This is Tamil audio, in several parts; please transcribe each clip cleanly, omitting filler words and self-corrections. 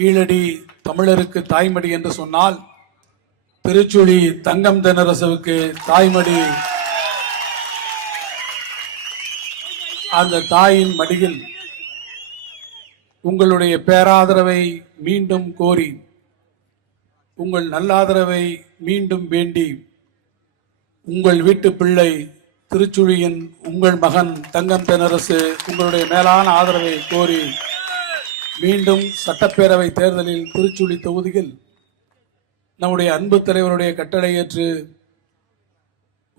கீழடி தமிழருக்கு தாய்மடி என்று சொன்னால் திருச்சுழி தங்கம் தென்னரசுவுக்கு தாய்மடி. அந்த தாயின் மடியில் உங்களுடைய பேராதரவை மீண்டும் கோரி, உங்கள் நல்லாதரவை மீண்டும் வேண்டி, உங்கள் வீட்டு பிள்ளை திருச்சுழியின் உங்கள் மகன் தங்கம் தென்னரசு உங்களுடைய மேலான ஆதரவை கோரி மீண்டும் சட்டப்பேரவை தேர்தலில் திருச்சுழி தொகுதியில் நம்முடைய அன்பு தலைவருடைய கட்டளை ஏற்று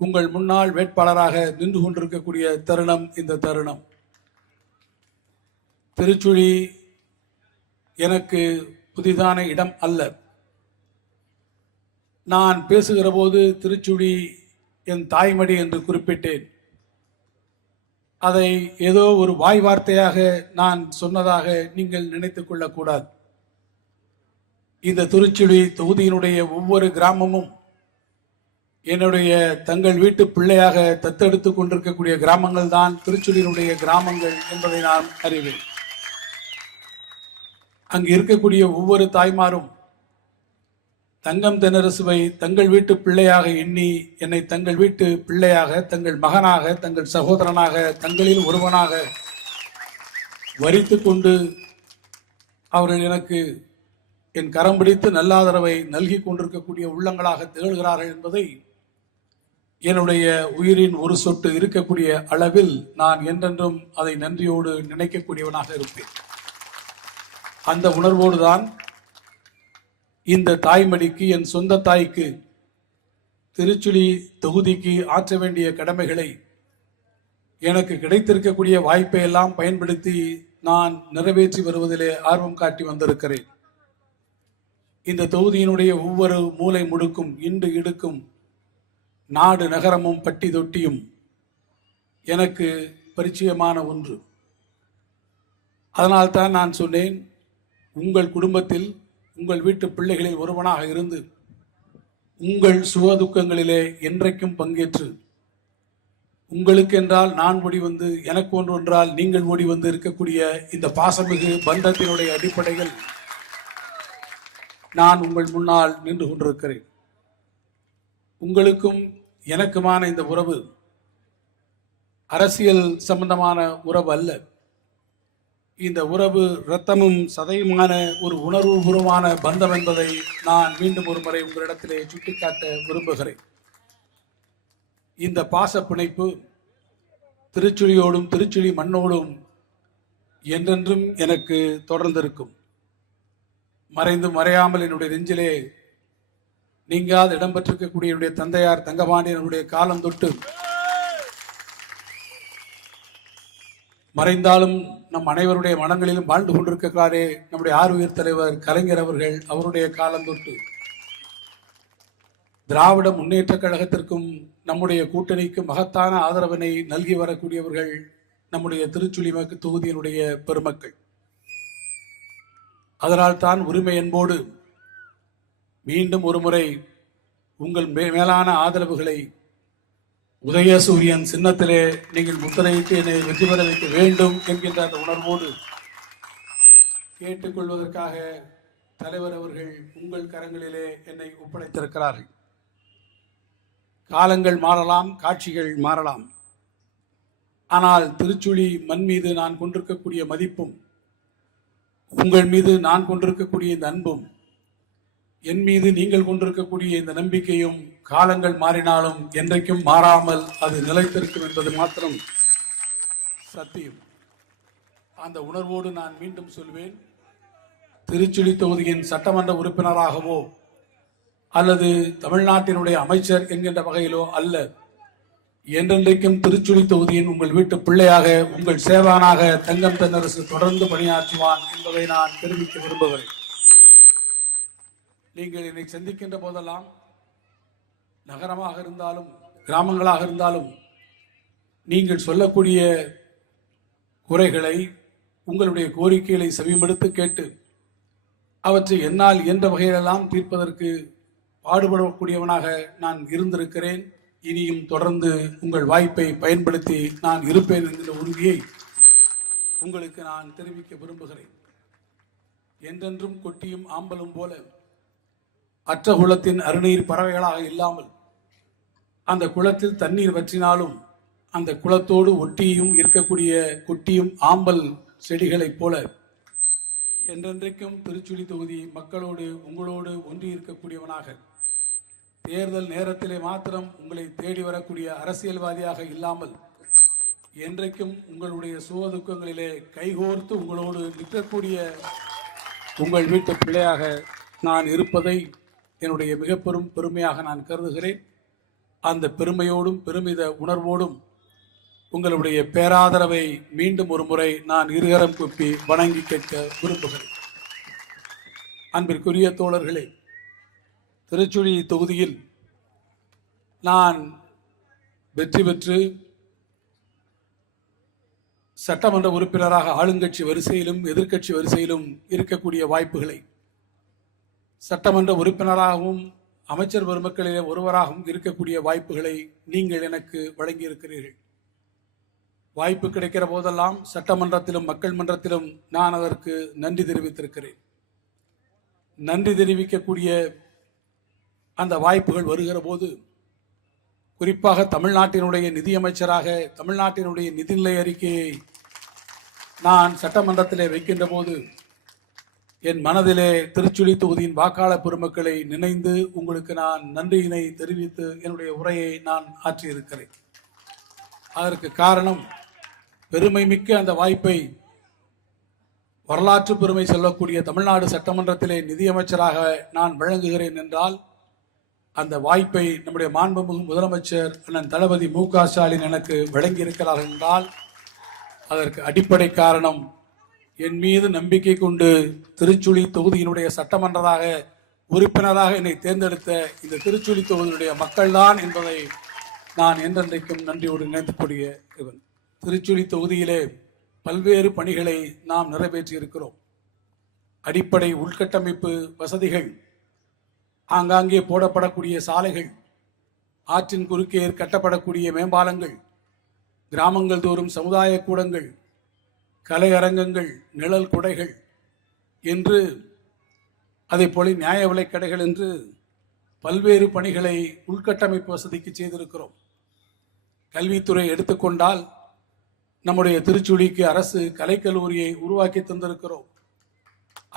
உங்கள் முன்னாள் வேட்பாளராக நின்று கொண்டிருக்கக்கூடிய தருணம் இந்த தருணம். திருச்சுழி எனக்கு புதிதான இடம் அல்ல. நான் பேசுகிற போது திருச்சுழி என் தாய்மடி என்று குறிப்பிட்டேன். அதை ஏதோ ஒரு வாய் வார்த்தையாக நான் சொன்னதாக நீங்கள் நினைத்துக் கொள்ளக்கூடாது. இந்த திருச்சுழி தொகுதியினுடைய ஒவ்வொரு கிராமமும் என்னுடைய தங்கள் வீட்டு பிள்ளையாக தத்தெடுத்துக் கொண்டிருக்கக்கூடிய கிராமங்கள் தான் திருச்சுழியினுடைய கிராமங்கள் என்பதை நான் அறிவேன். அங்கு இருக்கக்கூடிய ஒவ்வொரு தாய்மாரும் தங்கம் தென்னரசுவை தங்கள் வீட்டு பிள்ளையாக எண்ணி என்னை தங்கள் வீட்டு பிள்ளையாக, தங்கள் மகனாக, தங்கள் சகோதரனாக, தங்களில் ஒருவனாக வரித்து கொண்டு அவர்கள் எனக்கு என் கரம் பிடித்து நல்லாதரவை நல்கி கொண்டிருக்கக்கூடிய உள்ளங்களாக திகழ்கிறார்கள் என்பதை என்னுடைய உயிரின் ஒரு சொட்டு இருக்கக்கூடிய அளவில் நான் என்றென்றும் அதை நன்றியோடு நினைக்கக்கூடியவனாக இருப்பேன். அந்த உணர்வோடுதான் இந்த தாய்மடிக்கு, என் சொந்த தாய்க்கு, திருச்சுழி தொகுதிக்கு ஆற்ற வேண்டிய கடமைகளை எனக்கு கிடைத்திருக்கக்கூடிய வாய்ப்பை எல்லாம் பயன்படுத்தி நான் நிறைவேற்றி வருவதிலே ஆர்வம் காட்டி வந்திருக்கிறேன். இந்த தொகுதியினுடைய ஒவ்வொரு மூலை முடுக்கும், இண்டு இடுக்கும், நாடு நகரமும் பட்டி தொட்டியும் எனக்கு பரிச்சயமான ஒன்று. அதனால்தான் நான் சொன்னேன், உங்கள் குடும்பத்தில் உங்கள் வீட்டு பிள்ளைகளில் ஒருவனாக இருந்து உங்கள் சுகதுக்கங்களிலே என்றைக்கும் பங்கேற்று, உங்களுக்கு என்றால் நான் ஓடி வந்து, எனக்கு ஒன்று என்றால் நீங்கள் ஓடி வந்து இருக்கக்கூடிய இந்த பாசமிகு பந்தத்தினுடைய அடிப்படையில் நான் உங்கள் முன்னால் நின்று கொண்டிருக்கிறேன். உங்களுக்கும் எனக்குமான இந்த உறவு அரசியல் சம்பந்தமான உறவு அல்ல. இந்த உறவு இரத்தமும் சதையுமான ஒரு உணர்வுபூர்வமான பந்தம் என்பதை நான் மீண்டும் ஒரு முறை உங்களிடத்திலே சுட்டிக்காட்ட விரும்புகிறேன். இந்த பாச பிணைப்பு திருச்சுழியோடும் திருச்சுழி மண்ணோடும் என்றென்றும் எனக்கு தொடர்ந்திருக்கும். மறைந்து மறையாமல் என்னுடைய நெஞ்சிலே நீங்காது இடம்பெற்றிருக்கக்கூடிய என்னுடைய தந்தையார் தங்கபாண்டியனுடைய காலம் தொட்டு, மறைந்தாலும் நம் அனைவருடைய மனங்களிலும் வாழ்ந்து கொண்டிருக்கிறாரே நம்முடைய ஆர்வீர் தலைவர் கலைஞர் அவர்கள், அவருடைய காலம் தொட்டு திராவிட முன்னேற்ற கழகத்திற்கும் நம்முடைய கூட்டணிக்கு மகத்தான ஆதரவினை நல்கி வரக்கூடியவர்கள் நம்முடைய திருச்சுழி தொகுதியினுடைய பெருமக்கள். அதனால் தான் உரிமை என்போடு மீண்டும் ஒரு முறை உங்கள் மேலான ஆதரவுகளை உதயசூரியன் சின்னத்திலே நீங்கள் முத்திரையிட்டு என்னை வெற்றி பெற வைக்க வேண்டும் என்கின்ற அந்த உணர்வோடு கேட்டுக்கொள்வதற்காக தலைவர் அவர்கள் உங்கள் கரங்களிலே என்னை ஒப்படைத்திருக்கிறார்கள். காலங்கள் மாறலாம், காட்சிகள் மாறலாம். ஆனால் திருச்சுழி மண் மீது நான் கொண்டிருக்கக்கூடிய மதிப்பும், உங்கள் மீது நான் கொண்டிருக்கக்கூடிய இந்த அன்பும், என் மீது நீங்கள் கொண்டிருக்கக்கூடிய இந்த நம்பிக்கையும் காலங்கள் மாறினாலும் என்றைக்கும் மாறாமல் அது நிலைத்திருக்கும் என்பது மாத்திரம் சத்தியம். அந்த உணர்வோடு நான் மீண்டும் சொல்வேன், திருச்சுழி தொகுதியின் சட்டமன்ற உறுப்பினராகவோ அல்லது தமிழ்நாட்டினுடைய அமைச்சர் என்கின்ற வகையிலோ அல்ல, என்றென்றைக்கும் திருச்சுழி தொகுதியின் உங்கள் வீட்டு பிள்ளையாக, உங்கள் சேவானாக தங்கம் தென்னரசு தொடர்ந்து பணியாற்றுவான் என்பதை நான் தெரிவிக்க விரும்புகிறேன். நீங்கள் என்னை சந்திக்கின்ற போதெல்லாம், நகரமாக இருந்தாலும் கிராமங்களாக இருந்தாலும், நீங்கள் சொல்லக்கூடிய குறைகளை, உங்களுடைய கோரிக்கைகளை செவிமடுத்து கேட்டு அவற்றை என்னால் இயன்ற வகையிலெல்லாம் தீர்ப்பதற்கு பாடுபடக்கூடியவனாக நான் இருந்திருக்கிறேன். இனியும் தொடர்ந்து உங்கள் வாய்ப்பை பயன்படுத்தி நான் இருப்பேன் என்கிற உறுதியை உங்களுக்கு நான் தெரிவிக்க விரும்புகிறேன். என்றென்றும் கொட்டியும் ஆம்பலும் போல அற்ற குளத்தின் அருநீர் பறவைகளாக இல்லாமல் அந்த குளத்தில் தண்ணீர் வற்றினாலும் அந்த குளத்தோடு ஒட்டியும் இருக்கக்கூடிய கொட்டியும் ஆம்பல் செடிகளைப் போல என்றென்றைக்கும் திருச்சுழி தொகுதி மக்களோடு உங்களோடு ஒன்றி இருக்கக்கூடியவனாக, தேர்தல் நேரத்திலே மாத்திரம் உங்களை தேடி வரக்கூடிய அரசியல்வாதியாக இல்லாமல் என்றைக்கும் உங்களுடைய சுகதுக்கங்களிலே கைகோர்த்து உங்களோடு நிற்கக்கூடிய உங்கள் வீட்டு பிள்ளையாக நான் இருப்பதை என்னுடைய மிக பெருமையாக நான் கருதுகிறேன். அந்த பெருமையோடும் பெருமித உணர்வோடும் உங்களுடைய பேராதரவை மீண்டும் ஒரு முறை நான் இருகரம் கூப்பி வணங்கி கேட்க விரும்புகிறேன். அன்பிற்குரிய தோழர்களே, திருச்சுழி தொகுதியில் நான் வெற்றி பெற்று சட்டமன்ற உறுப்பினராக ஆளுங்கட்சி வரிசையிலும் எதிர்க்கட்சி வரிசையிலும் இருக்கக்கூடிய வாய்ப்புகளை, சட்டமன்ற உறுப்பினராகவும் அமைச்சர் பெருமக்களிலே ஒருவராகவும் இருக்கக்கூடிய வாய்ப்புகளை நீங்கள் எனக்கு வழங்கியிருக்கிறீர்கள். வாய்ப்பு கிடைக்கிற போதெல்லாம் சட்டமன்றத்திலும் மக்கள் மன்றத்திலும் நான் அதற்கு நன்றி தெரிவித்திருக்கிறேன். நன்றி தெரிவிக்கக்கூடிய அந்த வாய்ப்புகள் வருகிற போது, குறிப்பாக தமிழ்நாட்டினுடைய நிதியமைச்சராக தமிழ்நாட்டினுடைய நிதிநிலை அறிக்கையை நான் சட்டமன்றத்திலே வைக்கின்ற போது என் மனதிலே திருச்சுழி தொகுதியின் வாக்காளர் பெருமக்களை நினைந்து உங்களுக்கு நான் நன்றியினை தெரிவித்து என்னுடைய உரையை நான் ஆற்றியிருக்கிறேன். அதற்கு காரணம், பெருமை மிக்க அந்த வாய்ப்பை வரலாற்று பெருமை சொல்லக்கூடிய தமிழ்நாடு சட்டமன்றத்திலே நிதியமைச்சராக நான் வழங்குகிறேன் என்றால், அந்த வாய்ப்பை நம்முடைய மாண்புமிகு முதலமைச்சர் அண்ணன் தளபதி மு.க. ஸ்டாலின் எனக்கு வழங்கியிருக்கிறார்கள் என்றால், அதற்கு அடிப்படை காரணம் என் மீது நம்பிக்கை கொண்டு திருச்சுழி தொகுதியினுடைய சட்டமன்றராக உறுப்பினராக என்னை தேர்ந்தெடுத்த இந்த திருச்சுழி தொகுதியினுடைய மக்கள்தான் என்பதை நான் என்றென்றைக்கும் நன்றியோடு நினைத்துக்கூடிய இவன். திருச்சுழி தொகுதியிலே பல்வேறு பணிகளை நாம் நிறைவேற்றி இருக்கிறோம். அடிப்படை உள்கட்டமைப்பு வசதிகள், ஆங்காங்கே போடப்படக்கூடிய சாலைகள், ஆற்றின் குறுக்கே கட்டப்படக்கூடிய மேம்பாலங்கள், கிராமங்கள் தோறும் சமுதாய கூடங்கள், கலை அரங்கங்கள், நிழல் குடைகள் என்று, அதே போல நியாய விலைக் கடைகள் என்று பல்வேறு பணிகளை உள்கட்டமைப்பு வசதிக்கு செய்திருக்கிறோம். கல்வித்துறை எடுத்துக்கொண்டால் நம்முடைய திருச்சுழிக்கு அரசு கலைக்கல்லூரியை உருவாக்கி தந்திருக்கிறோம்.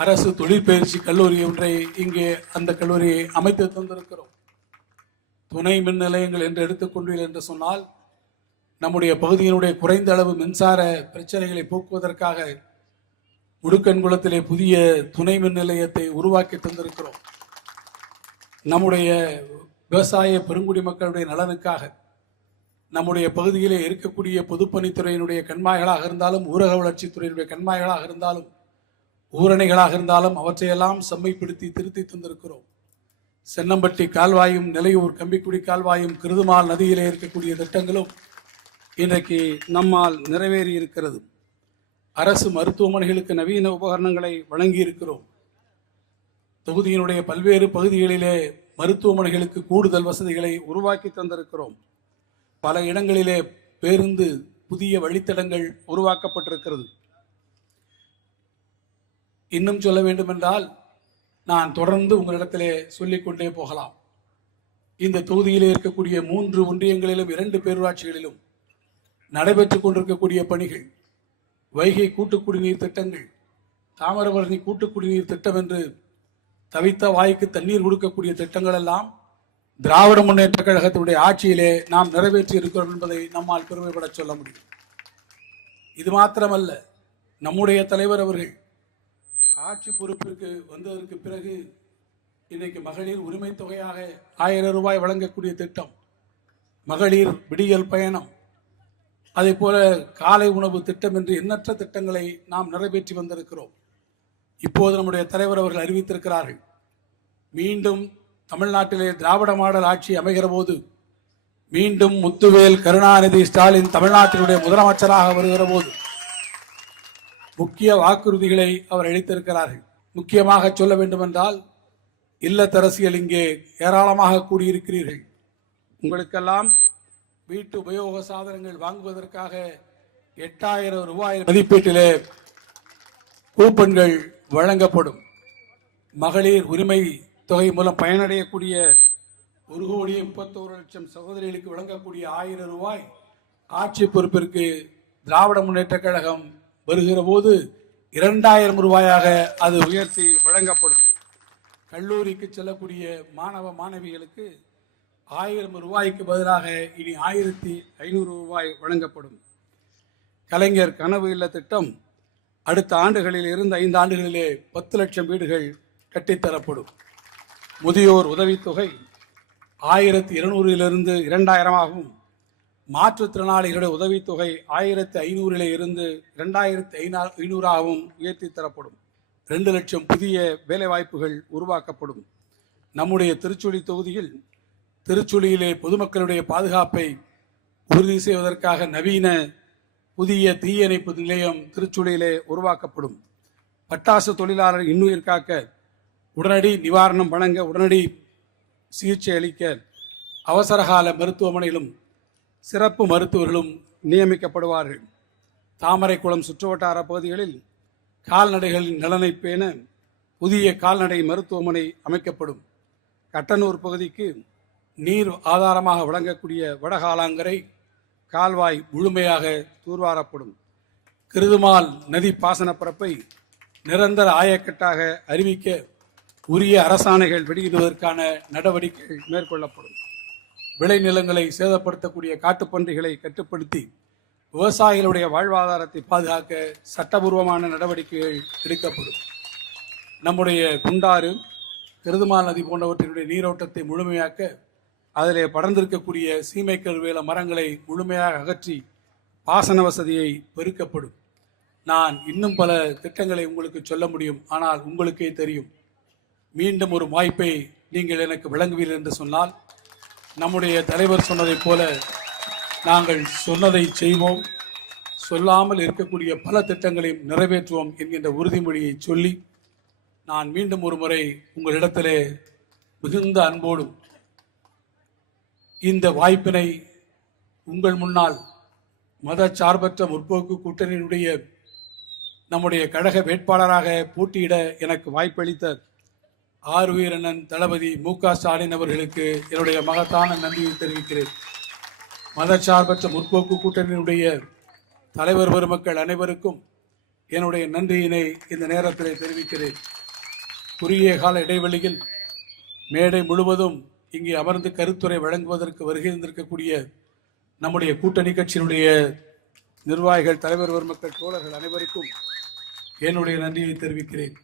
அரசு தொழிற்பயிற்சி கல்லூரி ஒன்றை இங்கே அந்த கல்லூரியை அமைத்து தந்திருக்கிறோம். துணை மின் நிலையங்கள் என்று எடுத்துக்கொண்டீர்கள் என்று சொன்னால், நம்முடைய பகுதியினுடைய குறைந்த அளவு மின்சார பிரச்சனைகளை போக்குவதற்காக முடுக்கன்குளத்திலே புதிய துணை மின் நிலையத்தை உருவாக்கி தந்திருக்கிறோம். நம்முடைய விவசாய பெருங்குடி மக்களுடைய நலனுக்காக நம்முடைய பகுதியிலே இருக்கக்கூடிய பொதுப்பணித்துறையினுடைய கண்மாய்களாக இருந்தாலும், ஊரக வளர்ச்சித்துறையினுடைய கண்மாய்களாக இருந்தாலும், ஊரணிகளாக இருந்தாலும் அவற்றையெல்லாம் செம்மைப்படுத்தி திருத்தி தந்திருக்கிறோம். சென்னம்பட்டி கால்வாயும், நிலையூர் கம்பிக்குடி கால்வாயும், கிருதுமால் நதியிலே இருக்கக்கூடிய திட்டங்களும் இன்றைக்கு நம்மால் நிறைவேறி இருக்கிறது. அரசு மருத்துவமனைகளுக்கு நவீன உபகரணங்களை வழங்கி இருக்கிறோம். தொகுதியினுடைய பல்வேறு பகுதிகளிலே மருத்துவமனைகளுக்கு கூடுதல் வசதிகளை உருவாக்கி தந்திருக்கிறோம். பல இடங்களிலே பேருந்து புதிய வழித்தடங்கள் உருவாக்கப்பட்டிருக்கிறது. இன்னும் சொல்ல வேண்டுமென்றால் நான் தொடர்ந்து உங்களிடத்திலே சொல்லிக்கொண்டே போகலாம். இந்த தொகுதியிலே இருக்கக்கூடிய 3 ஒன்றியங்களிலும் 2 பேரூராட்சிகளிலும் நடைபெற்றுக் கொண்டிருக்கக்கூடிய பணிகள், வைகை கூட்டு குடிநீர் திட்டங்கள், தாமிரபரணி கூட்டு குடிநீர் திட்டம் என்று தவித்த வாய்க்கு தண்ணீர் கொடுக்கக்கூடிய திட்டங்கள் எல்லாம் திராவிட முன்னேற்ற கழகத்தினுடைய ஆட்சியிலே நாம் நிறைவேற்றி இருக்கிறோம் என்பதை நம்மால் பெருமைப்பட சொல்ல முடியும். இது மாத்திரமல்ல, நம்முடைய தலைவர் அவர்கள் ஆட்சி பொறுப்பிற்கு வந்ததற்கு பிறகு இன்றைக்கு மகளிர் உரிமை தொகையாக 1000 ரூபாய் வழங்கக்கூடிய திட்டம், மகளிர் விடியல் பயணம், அதே போல காலை உணவு திட்டம் என்று எண்ணற்ற திட்டங்களை நாம் நிறைவேற்றி வந்திருக்கிறோம். இப்போது நம்முடைய தலைவர் அவர்கள் அறிவித்திருக்கிறார்கள், மீண்டும் தமிழ்நாட்டிலே திராவிட மாடல் ஆட்சி அமைகிற போது மீண்டும் முத்துவேல் கருணாநிதி ஸ்டாலின் தமிழ்நாட்டினுடைய முதலமைச்சராக வருகிற போது முக்கிய வாக்குறுதிகளை அவர் அளித்திருக்கிறார்கள். முக்கியமாக சொல்ல வேண்டுமென்றால், இல்லத்தரசிகள் இங்கே ஏராளமாக கூடியிருக்கிறீர்கள். உங்களுக்கெல்லாம் வீட்டு உபயோக சாதனங்கள் வாங்குவதற்காக 8000 ரூபாய் மதிப்பீட்டிலே கூப்பன்கள் வழங்கப்படும். மகளிர் உரிமை தொகை மூலம் பயனடையக்கூடிய 1,31,00,000 சகோதரிகளுக்கு வழங்கக்கூடிய 1000 ரூபாய் ஆட்சி பொறுப்பிற்கு திராவிட முன்னேற்ற கழகம் வருகிற போது 2000 ரூபாயாக அது உயர்த்தி வழங்கப்படும். கல்லூரிக்கு செல்லக்கூடிய மாணவ மாணவிகளுக்கு 1000 ரூபாய்க்கு பதிலாக இனி 1500 ரூபாய் வழங்கப்படும். கலைஞர் கனவு இல்ல திட்டம் அடுத்த ஆண்டுகளில் இருந்து 5 ஆண்டுகளிலே 10 லட்சம் வீடுகள் கட்டித்தரப்படும். முதியோர் உதவித்தொகை 1200 2000ஆகவும், மாற்றுத்திறனாளிகளுடைய உதவித்தொகை 1500 இருந்து 2500ஆகவும் உயர்த்தி தரப்படும். 2 லட்சம் புதிய வேலைவாய்ப்புகள் உருவாக்கப்படும். நம்முடைய திருச்சுழி தொகுதியில் திருச்சுழியிலே பொதுமக்களுடைய பாதுகாப்பை உறுதி செய்வதற்காக நவீன புதிய தீயணைப்பு நிலையம் திருச்சுழியிலே உருவாக்கப்படும். பட்டாசு தொழிலாளர் இன்னுயிர் காக்க, உடனடி நிவாரணம் வழங்க, உடனடி சிகிச்சை அளிக்க அவசரகால மருத்துவமனையிலும் சிறப்பு மருத்துவர்களும் நியமிக்கப்படுவார்கள். தாமரைக்குளம் சுற்றுவட்டார பகுதிகளில் கால்நடைகளின் நலனை பேண புதிய கால்நடை மருத்துவமனை அமைக்கப்படும். கட்டனூர் பகுதிக்கு நீர் ஆதாரமாக வழங்கக்கூடிய வடகாலாங்கரை கால்வாய் முழுமையாக தூர்வாரப்படும். கிருதுமால் நதி பாசன பரப்பை நிரந்தர ஆயக்கட்டாக அறிவிக்க உரிய அரசாணைகள் வெளியிடுவதற்கான நடவடிக்கைகள் மேற்கொள்ளப்படும். விளைநிலங்களை சேதப்படுத்தக்கூடிய காட்டுப்பன்றிகளை கட்டுப்படுத்தி விவசாயிகளுடைய வாழ்வாதாரத்தை பாதுகாக்க சட்டபூர்வமான நடவடிக்கைகள் எடுக்கப்படும். நம்முடைய குண்டாறு, கிருதுமால் நதி போன்றவற்றினுடைய நீரோட்டத்தை முழுமையாக்க அதிலே படர்ந்திருக்கக்கூடிய சீமை கருவேல மரங்களை முழுமையாக அகற்றி பாசன வசதியை பெருக்கப்படும். நான் இன்னும் பல திட்டங்களை உங்களுக்கு சொல்ல முடியும். ஆனால் உங்களுக்கே தெரியும். மீண்டும் ஒரு வாய்ப்பை நீங்கள் எனக்கு வழங்குவீர்கள் என்று சொன்னால், நம்முடைய தலைவர் சொன்னதைப் போல நாங்கள் சொன்னதை செய்வோம், சொல்லாமல் இருக்கக்கூடிய பல திட்டங்களையும் நிறைவேற்றுவோம் என்கின்ற உறுதிமொழியை சொல்லி, நான் மீண்டும் ஒரு முறை உங்களிடத்திலே மிகுந்த அன்போடும் இந்த வாய்ப்பினை உங்கள் முன்னால் மதச்சார்பற்ற முற்போக்கு கூட்டணியினுடைய நம்முடைய கழக வேட்பாளராக போட்டியிட எனக்கு வாய்ப்பளித்த ஆருயிரண்ணன் தளபதி மு.க. ஸ்டாலின் அவர்களுக்கு என்னுடைய மகத்தான நன்றியை தெரிவிக்கிறேன். மதச்சார்பற்ற முற்போக்கு கூட்டணியினுடைய தலைவர் பெருமக்கள் அனைவருக்கும் என்னுடைய நன்றியினை இந்த நேரத்தில் தெரிவிக்கிறேன். குறுகிய கால இடைவெளியில் மேடை முழுவதும் இங்கே அமர்ந்து கருத்துரை வழங்குவதற்கு வருகை இருந்திருக்கக்கூடிய நம்முடைய கூட்டணி கட்சியினுடைய நிர்வாகிகள், தலைவர் பெருமக்கள், தோழர்கள் அனைவருக்கும் என்னுடைய நன்றியை தெரிவிக்கிறேன்.